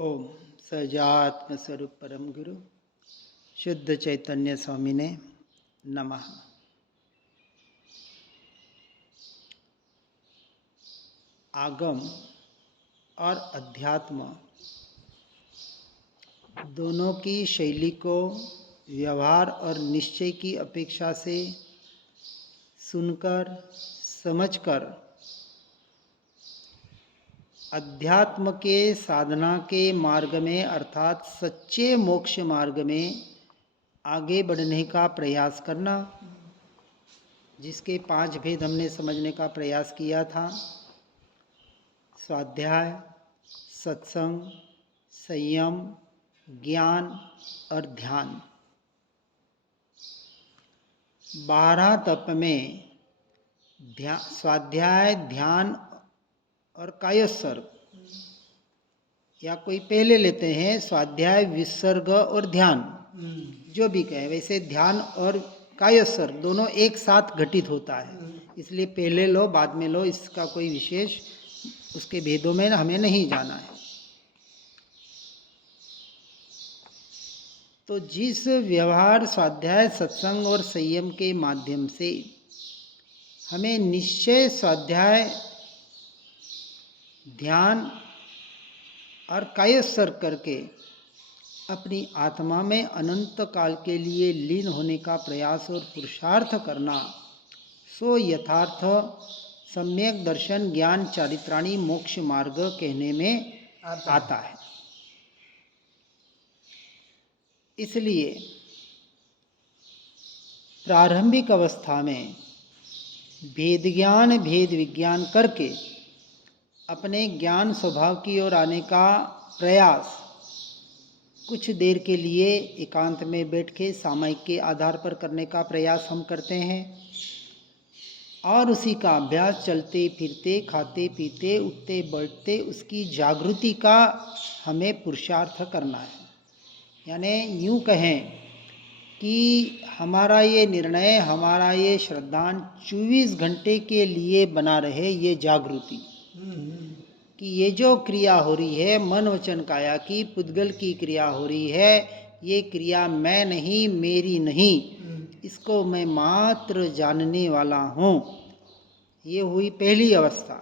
ओम सजात्म स्वरूप परम गुरु शुद्ध चैतन्य स्वामी ने नमः। आगम और अध्यात्म दोनों की शैली को व्यवहार और निश्चय की अपेक्षा से सुनकर समझकर अध्यात्म के साधना के मार्ग में अर्थात सच्चे मोक्ष मार्ग में आगे बढ़ने का प्रयास करना, जिसके 5 भेद हमने समझने का प्रयास किया था। स्वाध्याय, सत्संग, संयम, ज्ञान और ध्यान। 12 तप में स्वाध्याय, ध्यान और कायोत्सर्ग, या कोई पहले लेते हैं स्वाध्याय, विसर्ग और ध्यान, जो भी कहे। वैसे ध्यान और कायोत्सर्ग दोनों एक साथ घटित होता है, इसलिए पहले लो बाद में लो, इसका कोई विशेष उसके भेदों में हमें नहीं जाना है। तो जिस व्यवहार, स्वाध्याय, सत्संग और संयम के माध्यम से हमें निश्चय, स्वाध्याय, ध्यान और कायोत्सर्ग करके अपनी आत्मा में अनंत काल के लिए लीन होने का प्रयास और पुरुषार्थ करना, सो यथार्थ सम्यक दर्शन, ज्ञान, चारित्राणी मोक्ष मार्ग कहने में आता है। इसलिए प्रारंभिक अवस्था में भेद ज्ञान, भेद विज्ञान करके अपने ज्ञान स्वभाव की ओर आने का प्रयास कुछ देर के लिए एकांत में बैठ के सामयिक के आधार पर करने का प्रयास हम करते हैं, और उसी का अभ्यास चलते फिरते, खाते पीते, उठते बैठते उसकी जागृति का हमें पुरुषार्थ करना है। यानी यूँ कहें कि हमारा ये निर्णय, हमारा ये श्रद्धान 24 घंटे के लिए बना रहे, ये जागृति कि ये जो क्रिया हो रही है मन वचन काया की, पुद्गल की क्रिया हो रही है, ये क्रिया मैं नहीं, मेरी नहीं, इसको मैं मात्र जानने वाला हूँ। ये हुई पहली अवस्था।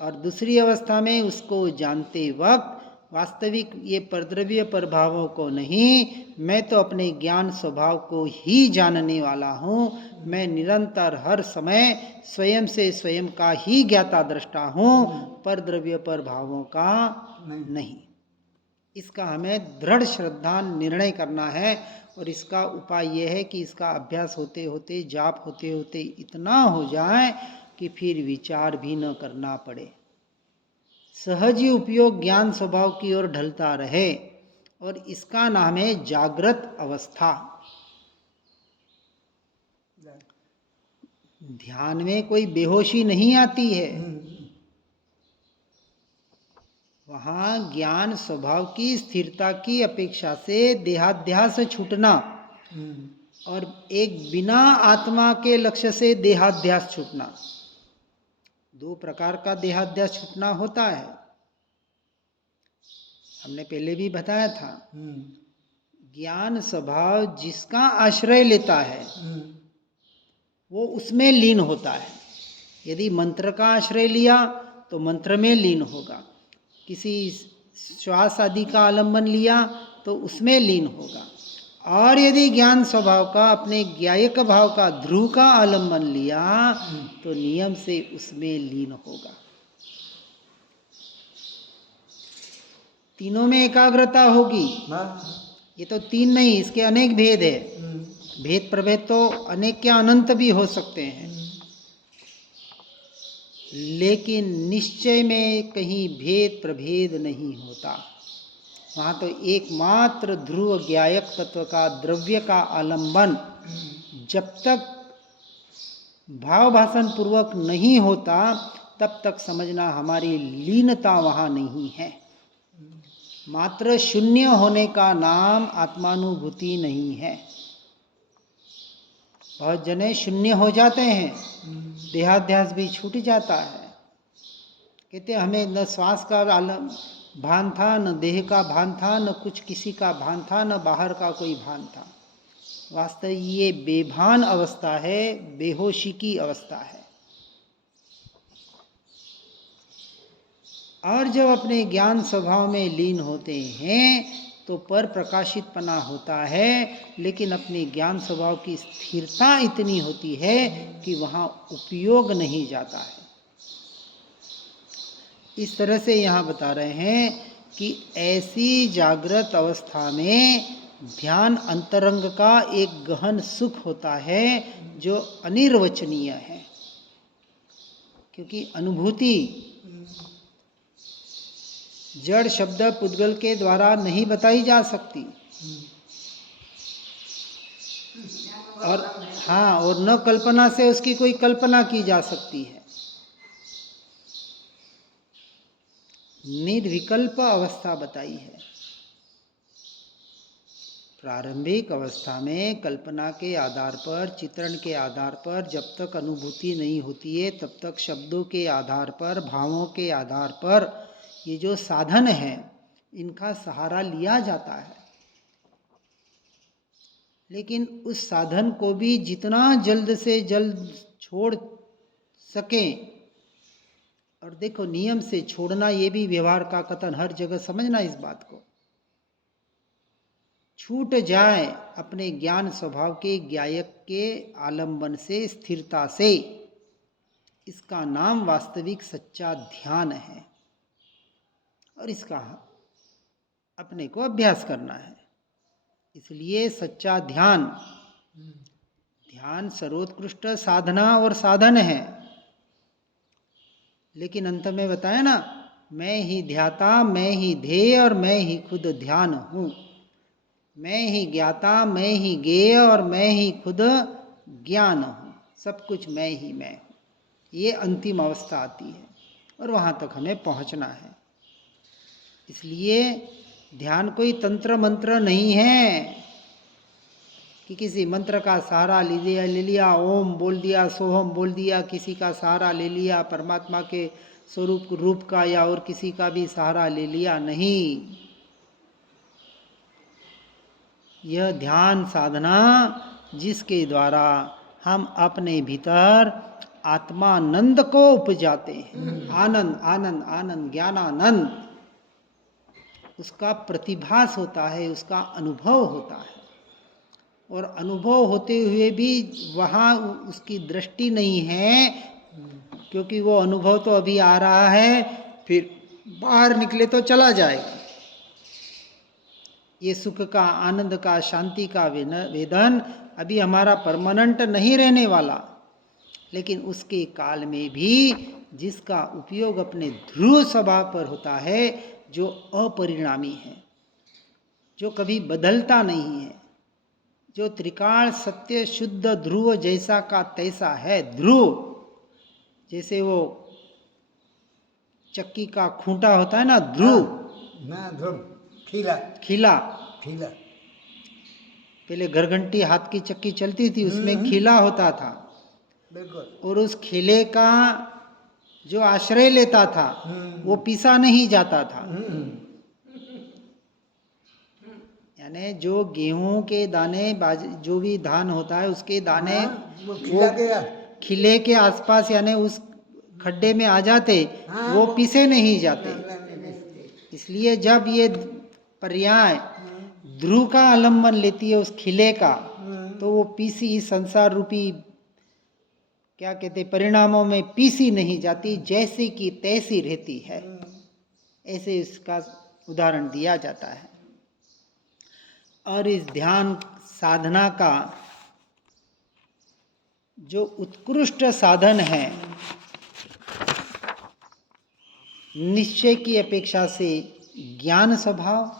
और दूसरी अवस्था में उसको जानते वक्त वास्तविक ये परद्रव्य प्रभावों को नहीं, मैं तो अपने ज्ञान स्वभाव को ही जानने वाला हूँ। मैं निरंतर हर समय स्वयं से स्वयं का ही ज्ञाता दृष्टा हूँ, परद्रव्य प्रभावों का नहीं। इसका हमें दृढ़ श्रद्धा निर्णय करना है, और इसका उपाय यह है कि इसका अभ्यास होते होते, जाप होते होते इतना हो जाए कि फिर विचार भी न करना पड़े, सहज ही उपयोग ज्ञान स्वभाव की ओर ढलता रहे, और इसका नाम है जागृत अवस्था। ध्यान में कोई बेहोशी नहीं आती है, वहाँ ज्ञान स्वभाव की स्थिरता की अपेक्षा से देहाध्यास छूटना, और एक बिना आत्मा के लक्ष्य से देहाध्यास छूटना, 2 प्रकार का देहाध्यास छूटना होता है। हमने पहले भी बताया था, ज्ञान स्वभाव जिसका आश्रय लेता है वो उसमें लीन होता है। यदि मंत्र का आश्रय लिया तो मंत्र में लीन होगा, किसी श्वास आदि का आलंबन लिया तो उसमें लीन होगा, और यदि ज्ञान स्वभाव का, अपने ज्ञायक भाव का, ध्रुव का आलंबन लिया तो नियम से उसमें लीन होगा। तीनों में एकाग्रता होगी। ये तो 3 नहीं, इसके अनेक भेद है। भेद प्रभेद तो अनेक के अनंत भी हो सकते हैं, लेकिन निश्चय में कहीं भेद प्रभेद नहीं होता। वहाँ तो एकमात्र ध्रुव ज्ञायक तत्व का, द्रव्य का आलंबन जब तक भाव भाषण पूर्वक नहीं होता तब तक समझना हमारी लीनता वहाँ नहीं है। मात्र शून्य होने का नाम आत्मानुभूति नहीं है। बहुत जने शून्य हो जाते हैं, देहाध्यास भी छूट जाता है। कहते हमें न श्वास का भान था, न देह का भान था, न कुछ किसी का भान था, न बाहर का कोई भान था। वास्तव ये बेभान अवस्था है, बेहोशी की अवस्था है। और जब अपने ज्ञान स्वभाव में लीन होते हैं तो पर प्रकाशितपना होता है, लेकिन अपने ज्ञान स्वभाव की स्थिरता इतनी होती है कि वहाँ उपयोग नहीं जाता है। इस तरह से यहाँ बता रहे हैं कि ऐसी जागृत अवस्था में ध्यान अंतरंग का एक गहन सुख होता है जो अनिर्वचनीय है, क्योंकि अनुभूति जड़ शब्द पुद्गल के द्वारा नहीं बताई जा सकती। और हाँ, और न कल्पना से उसकी कोई कल्पना की जा सकती है। निर्विकल्प अवस्था बताई है। प्रारंभिक अवस्था में कल्पना के आधार पर, चित्रण के आधार पर जब तक अनुभूति नहीं होती है, तब तक शब्दों के आधार पर, भावों के आधार पर ये जो साधन है इनका सहारा लिया जाता है। लेकिन उस साधन को भी जितना जल्द से जल्द छोड़ सकें, और देखो नियम से छोड़ना ये भी व्यवहार का कथन, हर जगह समझना इस बात को, छूट जाए अपने ज्ञान स्वभाव के ज्ञायक के आलंबन से, स्थिरता से, इसका नाम वास्तविक सच्चा ध्यान है। और इसका अपने को अभ्यास करना है। इसलिए सच्चा ध्यान, ध्यान सर्वोत्कृष्ट साधना और साधन है। लेकिन अंत में बताया ना, मैं ही ध्याता, मैं ही ध्येय और मैं ही खुद ध्यान हूँ। मैं ही ज्ञाता, मैं ही ज्ञेय और मैं ही खुद ज्ञान हूँ। सब कुछ मैं ही मैं हूँ। ये अंतिम अवस्था आती है और वहाँ तक हमें पहुँचना है। इसलिए ध्यान कोई तंत्र मंत्र नहीं है कि किसी मंत्र का सहारा ले लिया, ओम बोल दिया, सोहम बोल दिया, किसी का सहारा ले लिया, परमात्मा के स्वरूप रूप का या और किसी का भी सहारा ले लिया। नहीं, यह ध्यान साधना जिसके द्वारा हम अपने भीतर आत्मानंद को उपजाते हैं, आनंद आनंद आनंद ज्ञानानंद, उसका प्रतिभास होता है, उसका अनुभव होता है। और अनुभव होते हुए भी वहाँ उसकी दृष्टि नहीं है, क्योंकि वो अनुभव तो अभी आ रहा है, फिर बाहर निकले तो चला जाएगा। ये सुख का, आनंद का, शांति का वेदन अभी हमारा परमानेंट नहीं रहने वाला। लेकिन उसके काल में भी जिसका उपयोग अपने ध्रुव स्वभाव पर होता है, जो अपरिणामी है, जो कभी बदलता नहीं है, जो त्रिकाल सत्य शुद्ध ध्रुव जैसा का तैसा है। ध्रुव जैसे वो चक्की का खूंटा होता है ना, ध्रुव, ध्रुव, खीला खीला खीला। पहले घरघंटी हाथ की चक्की चलती थी, उसमें खीला होता था। बिल्कुल। और उस खीले का जो आश्रय लेता था वो पीसा नहीं जाता था। यानी जो गेहूं के दाने, जो भी धान होता है उसके दाने वो खिले के आसपास यानी उस खड्डे में आ जाते, वो पीसे नहीं जाते। इसलिए जब ये पर्याय ध्रुव का आलम्बन लेती है उस खिले का, तो वो पीसी संसार रूपी क्या कहते परिणामों में पीसी नहीं जाती, जैसी की तैसी रहती है। ऐसे इसका उदाहरण दिया जाता है। और इस ध्यान साधना का जो उत्कृष्ट साधन है, निश्चय की अपेक्षा से ज्ञान स्वभाव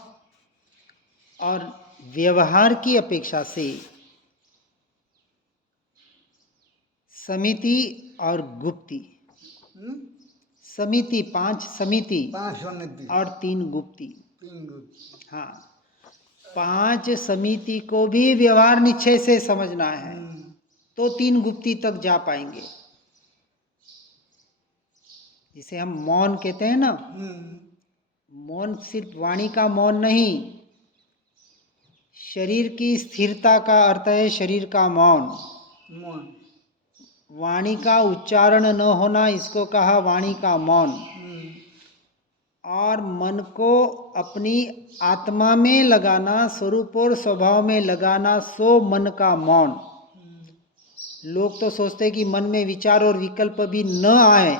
और व्यवहार की अपेक्षा से समिति और गुप्ति। समिति 5 समिति और 3 गुप्ति। हाँ, 5 समिति को भी व्यवहार निश्चय से समझना है तो 3 गुप्ति तक जा पाएंगे। जिसे हम मौन कहते हैं ना, मौन सिर्फ वाणी का मौन नहीं, शरीर की स्थिरता का अर्थ है शरीर का मौन। मौन। वाणी का उच्चारण न होना, इसको कहा वाणी का मौन। और मन को अपनी आत्मा में लगाना, स्वरूप और स्वभाव में लगाना, सो मन का मौन। लोग तो सोचते हैं कि मन में विचार और विकल्प भी न आए,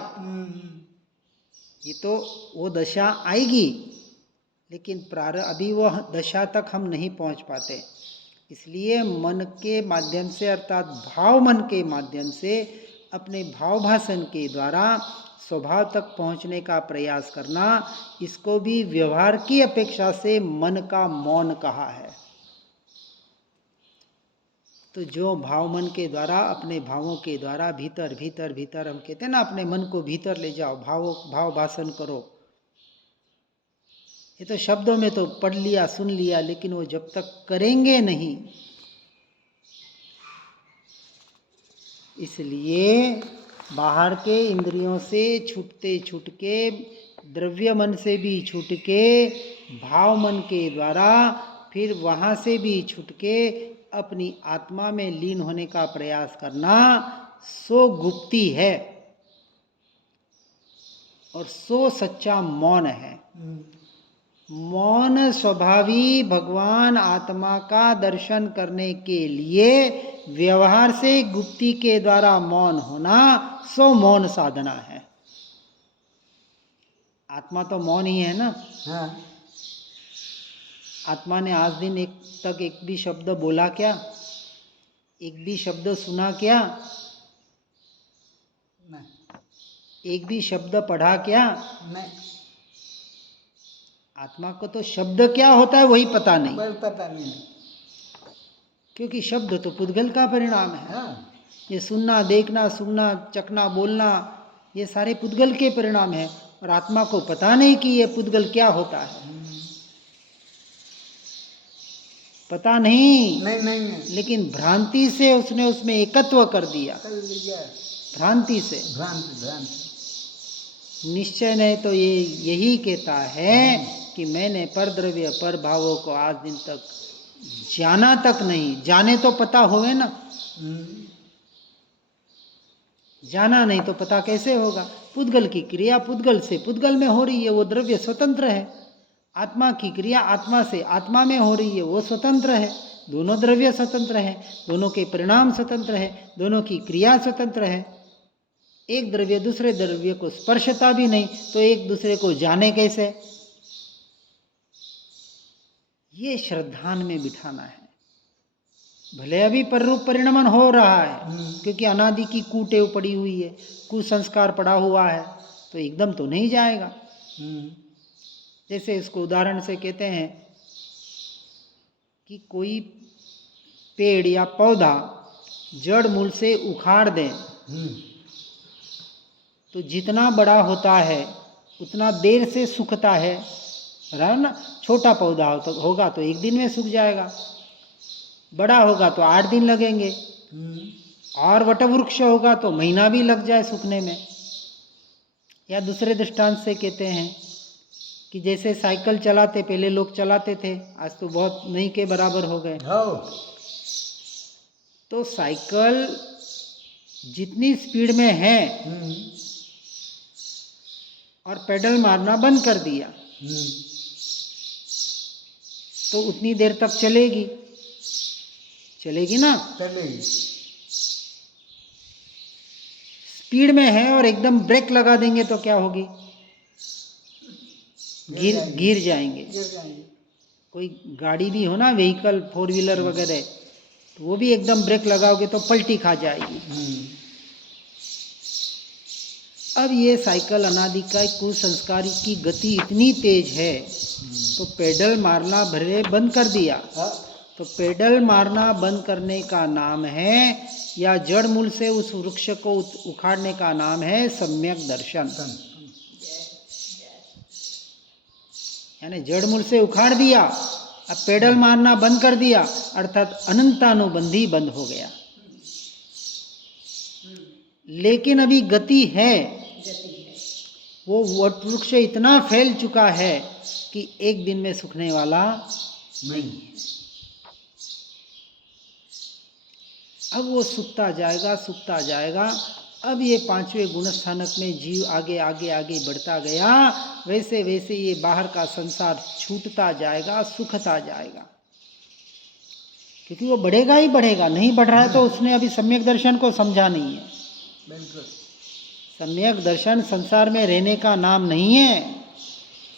ये तो वो दशा आएगी, लेकिन अभी वो दशा तक हम नहीं पहुंच पाते। इसलिए मन के माध्यम से, अर्थात भाव मन के माध्यम से, अपने भाव भाषण के द्वारा स्वभाव तक पहुंचने का प्रयास करना, इसको भी व्यवहार की अपेक्षा से मन का मौन कहा है। तो जो भाव मन के द्वारा, अपने भावों के द्वारा भीतर भीतर भीतर, हम कहते हैं ना, अपने मन को भीतर ले जाओ, भाव भाषण करो। ये तो शब्दों में तो पढ़ लिया, सुन लिया, लेकिन वो जब तक करेंगे नहीं, इसलिए बाहर के इंद्रियों से छूटते छूटके, द्रव्य मन से भी छूटके, भाव मन के द्वारा, फिर वहाँ से भी छूटके अपनी आत्मा में लीन होने का प्रयास करना, सो गुप्ती है और सो सच्चा मौन है। मौन स्वभावी भगवान आत्मा का दर्शन करने के लिए व्यवहार से गुप्ती के द्वारा मौन होना, सो मौन साधना है। आत्मा तो मौन ही है ना। हाँ। आत्मा ने आज दिन तक एक भी शब्द बोला क्या? एक भी शब्द सुना क्या? नहीं। एक भी शब्द पढ़ा क्या? नहीं। आत्मा को तो शब्द क्या होता है वही पता नहीं। पता नहीं, क्योंकि शब्द तो पुद्गल का परिणाम है। हाँ। ये सुनना, देखना, सूंघना, चखना, बोलना, ये सारे पुद्गल के परिणाम है, और आत्मा को पता नहीं कि ये पुद्गल क्या होता है। पता नहीं, लेकिन भ्रांति से उसने उसमें एकत्व कर दिया। भ्रांति से। निश्चय नहीं तो ये यही कहता है कि मैंने पर द्रव्य पर भावों को आज दिन तक जाना तक नहीं। जाने तो पता होवे ना, जाना नहीं तो पता कैसे होगा? पुद्गल की क्रिया पुद्गल से पुद्गल में हो रही है, वो द्रव्य स्वतंत्र है। आत्मा की क्रिया आत्मा से आत्मा में हो रही है, वो स्वतंत्र है। दोनों द्रव्य स्वतंत्र है, दोनों के परिणाम स्वतंत्र है, दोनों की क्रिया स्वतंत्र है। एक द्रव्य दूसरे द्रव्य को स्पर्शता भी नहीं, तो एक दूसरे को जाने कैसे? ये श्रद्धान में बिठाना है। भले अभी पररूप परिणमन हो रहा है, क्योंकि अनादि की कुटेव पड़ी हुई है, कुसंस्कार पड़ा हुआ है, तो एकदम तो नहीं जाएगा। जैसे इसको उदाहरण से कहते हैं कि कोई पेड़ या पौधा जड़ मूल से उखाड़ दें, तो जितना बड़ा होता है उतना देर से सूखता है, ना? छोटा पौधा होगा तो एक दिन में सूख जाएगा, बड़ा होगा तो 8 दिन लगेंगे, और वटवृक्ष होगा तो महीना भी लग जाए सूखने में। या दूसरे दृष्टांत से कहते हैं कि जैसे साइकिल चलाते, पहले लोग चलाते थे, आज तो बहुत नहीं के बराबर हो गए। तो साइकिल जितनी स्पीड में है और पेडल मारना बंद कर दिया तो उतनी देर तक चलेगी, चलेगी ना? चलेगी। स्पीड में है और एकदम ब्रेक लगा देंगे तो क्या होगी? गिर जाएंगे। कोई गाड़ी भी हो ना, व्हीकल, 4 व्हीलर वगैरह, तो वो भी एकदम ब्रेक लगाओगे तो पलटी खा जाएगी। अब ये साइकिल अनादि का कुसंस्कार की गति इतनी तेज है, तो पेडल मारना भरे बंद कर दिया। तो पेडल मारना बंद करने का नाम है, या जड़ मूल से उस वृक्ष को उखाड़ने का नाम है सम्यक दर्शन। यानी जड़ मूल से उखाड़ दिया, अब पेडल मारना बंद कर दिया, अर्थात अनंतानुबंधी बंद हो गया। लेकिन अभी गति है, वो वट वृक्ष इतना फैल चुका है कि एक दिन में सूखने वाला नहीं है। अब वो सूखता जाएगा। अब ये पांचवें गुण स्थानक में जीव आगे आगे आगे बढ़ता गया, वैसे वैसे ये बाहर का संसार छूटता जाएगा, सूखता जाएगा, क्योंकि वो बढ़ेगा ही बढ़ेगा। नहीं बढ़ रहा है तो उसने अभी सम्यक दर्शन को समझा नहीं है। बिल्कुल। सम्यक दर्शन संसार में रहने का नाम नहीं है,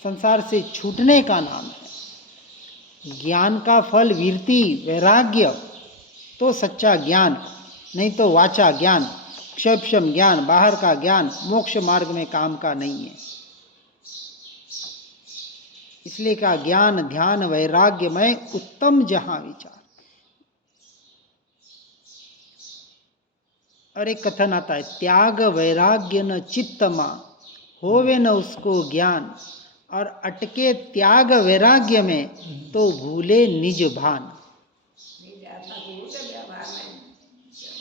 संसार से छूटने का नाम है। ज्ञान का फल वीरति, वैराग्य, तो सच्चा ज्ञान, नहीं तो वाचा ज्ञान, क्षपशम ज्ञान, बाहर का ज्ञान मोक्ष मार्ग में काम का नहीं है। इसलिए का ज्ञान ध्यान वैराग्य में उत्तम जहां विचार। और एक कथन आता है, त्याग वैराग्य न चित्तमा होवे न उसको ज्ञान, और अटके त्याग वैराग्य में तो भूले निज भान।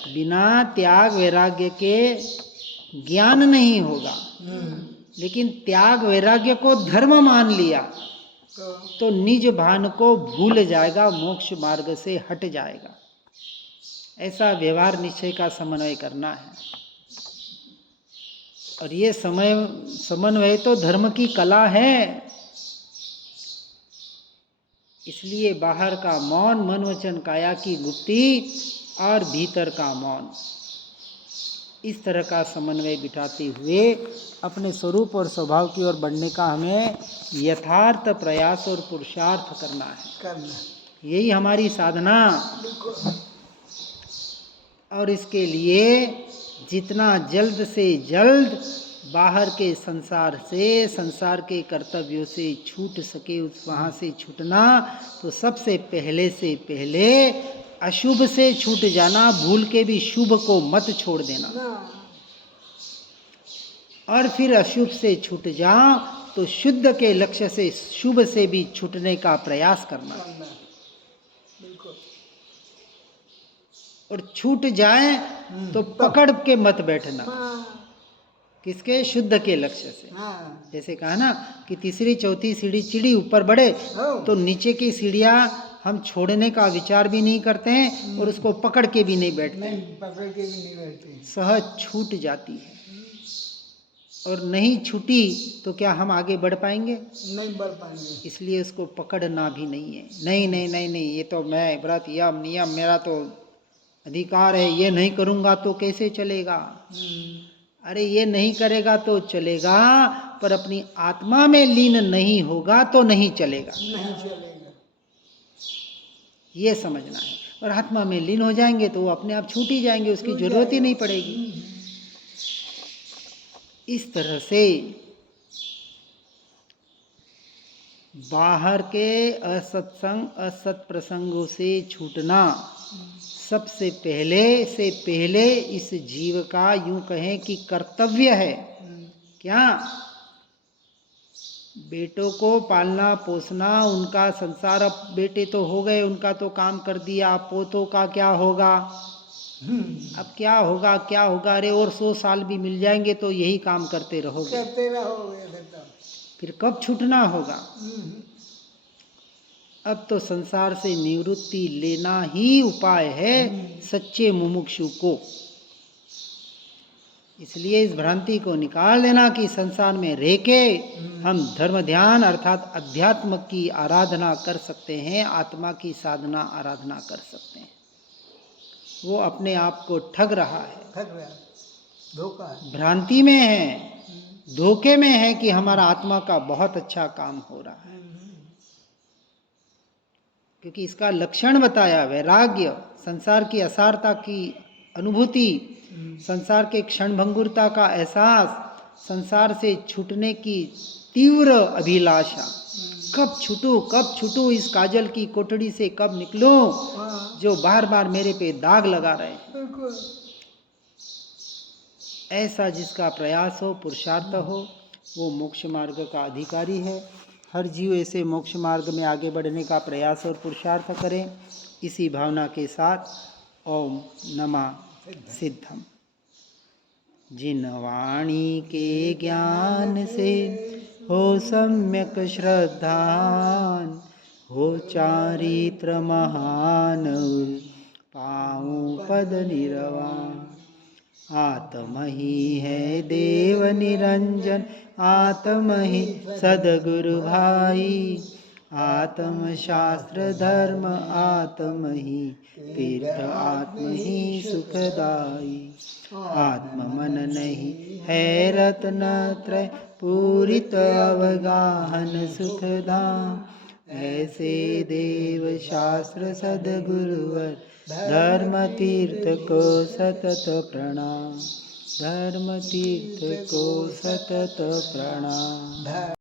बिना त्याग वैराग्य के ज्ञान नहीं होगा, लेकिन त्याग वैराग्य को धर्म मान लिया तो निज भान को भूल जाएगा, मोक्ष मार्ग से हट जाएगा। ऐसा व्यवहार निश्चय का समन्वय करना है। और ये समन्वय तो धर्म की कला है। इसलिए बाहर का मौन, मन वचन काया की गुप्ती, और भीतर का मौन, इस तरह का समन्वय बिठाते हुए अपने स्वरूप और स्वभाव की ओर बढ़ने का हमें यथार्थ प्रयास और पुरुषार्थ करना है। यही हमारी साधना। और इसके लिए जितना जल्द से जल्द बाहर के संसार से, संसार के कर्तव्यों से छूट सके, उस वहाँ से छूटना, तो सबसे पहले अशुभ से छूट जाना, भूल के भी शुभ को मत छोड़ देना। और फिर अशुभ से छूट जाओ तो शुद्ध के लक्ष्य से, शुभ से भी छूटने का प्रयास करना। और छूट जाए तो पकड़ के मत बैठना। किसके? शुद्ध के लक्ष्य से। जैसे कहा ना कि तीसरी चौथी सीढ़ी चिड़ी ऊपर बढ़े तो नीचे की सीढ़ियां हम छोड़ने का विचार भी नहीं करते हैं और उसको पकड़ के भी नहीं बैठते, सहज छूट जाती है। और नहीं छूटी तो क्या हम आगे बढ़ पाएंगे? नहीं बढ़ पाएंगे। इसलिए उसको पकड़ना भी नहीं है। नहीं, ये तो मैं व्रत यम नियम मेरा तो अधिकार है, ये नहीं करूँगा तो कैसे चलेगा? अरे ये नहीं करेगा तो चलेगा, पर अपनी आत्मा में लीन नहीं होगा तो नहीं चलेगा। ये समझना है। और आत्मा में लीन हो जाएंगे तो वो अपने आप छूट ही जाएंगे, उसकी जरूरत ही नहीं पड़ेगी। इस तरह से बाहर के असत्संग, असत प्रसंगों से छूटना सबसे पहले इस जीव का यूं कहें कि कर्तव्य है। क्या? बेटों को पालना पोसना, उनका संसार, अब बेटे तो हो गए, उनका तो काम कर दिया, पोतों का क्या होगा? अब क्या होगा? अरे और 100 साल भी मिल जाएंगे तो यही काम करते रहोगे। फिर कब छूटना होगा? अब तो संसार से निवृत्ति लेना ही उपाय है सच्चे मुमुक्षु को। इसलिए इस भ्रांति को निकाल देना कि संसार में रह के हम धर्म ध्यान अर्थात अध्यात्म की आराधना कर सकते हैं, आत्मा की साधना आराधना कर सकते हैं। वो अपने आप को ठग रहा है, धोखा है, भ्रांति में है, धोखे में है कि हमारा आत्मा का बहुत अच्छा काम हो रहा है। क्योंकि इसका लक्षण बताया, वैराग्य, संसार की असारता की अनुभूति, संसार के क्षणभंगुरता का एहसास, संसार से छूटने की तीव्र अभिलाषा, कब छूटूं इस काजल की कोठड़ी से, कब निकलूं जो बार बार मेरे पे दाग लगा रहे हैं। ऐसा जिसका प्रयास हो, पुरुषार्थ हो, वो मोक्ष मार्ग का अधिकारी है। हर जीव ऐसे मोक्ष मार्ग में आगे बढ़ने का प्रयास और पुरुषार्थ करें। इसी भावना के साथ ओम नमः सिद्धम। जिन वाणी के ज्ञान से हो सम्यक श्रद्धान, हो चारित्र महान, पाऊं पद निर्वाण। आत्म ही है देव निरंजन, आत्म ही सदगुरु भाई, आत्म शास्त्र धर्म आत्म ही तीर्थ, आत्म ही सुखदाई। आत्म मन नहीं है रत्न त्रय, पूरित अवगाहन सुखधाम। ऐसे देव शास्त्र सदगुरुवर, धर्म तीर्थ को सतत प्रणाम, धर्म तीर्थ को सतत प्रणाम।